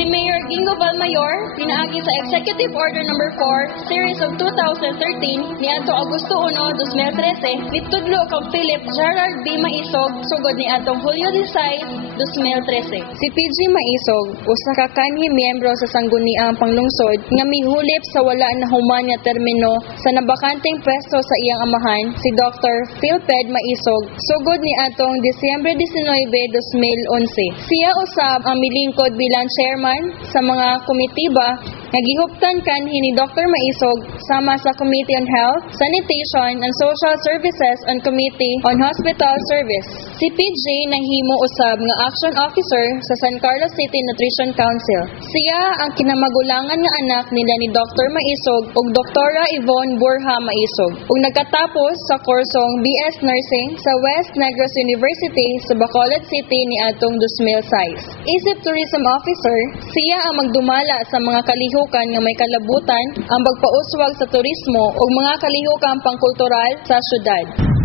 Si Mayor Gingo Valmayor, pinaagi sa Executive Order No. 4, Series of 2013, niadtong Agosto 1, 2013, nitudlo kang Philip Gerard B. Maisog, sugod ni atong Julio 16, 2013. Si PG Maisog, usa ka kanhi miyembro sa sangguniang panglungsod nga mihulip sa wala na human nga termino sa nabakanteng pwesto sa iyang amahan, si Dr. Philped Maisog, sugod ni atong Disyembre 19, 2011. Siya usab ang milingkod bilang chairman sa mga komitiba nga gihuptan kanhi ni Dr. Maisog sama sa Committee on Health, Sanitation and Social Services and Committee on Hospital Service. Si PJ nahimo usab nga action officer sa San Carlos City Nutrition Council. Siya ang kinamagulangan nga anak nila ni Dr. Maisog ug Dra. Yvonne Borja Maisog ug nagkatapos sa kursong BS Nursing sa West Negros University sa Bacolod City ni atong 2006. Isip Tourism Officer, siya ang magdumala sa mga kalihukan nga may kalabutan, ang pagpauswag sa turismo ug mga kalihukang pangkultural sa syudad.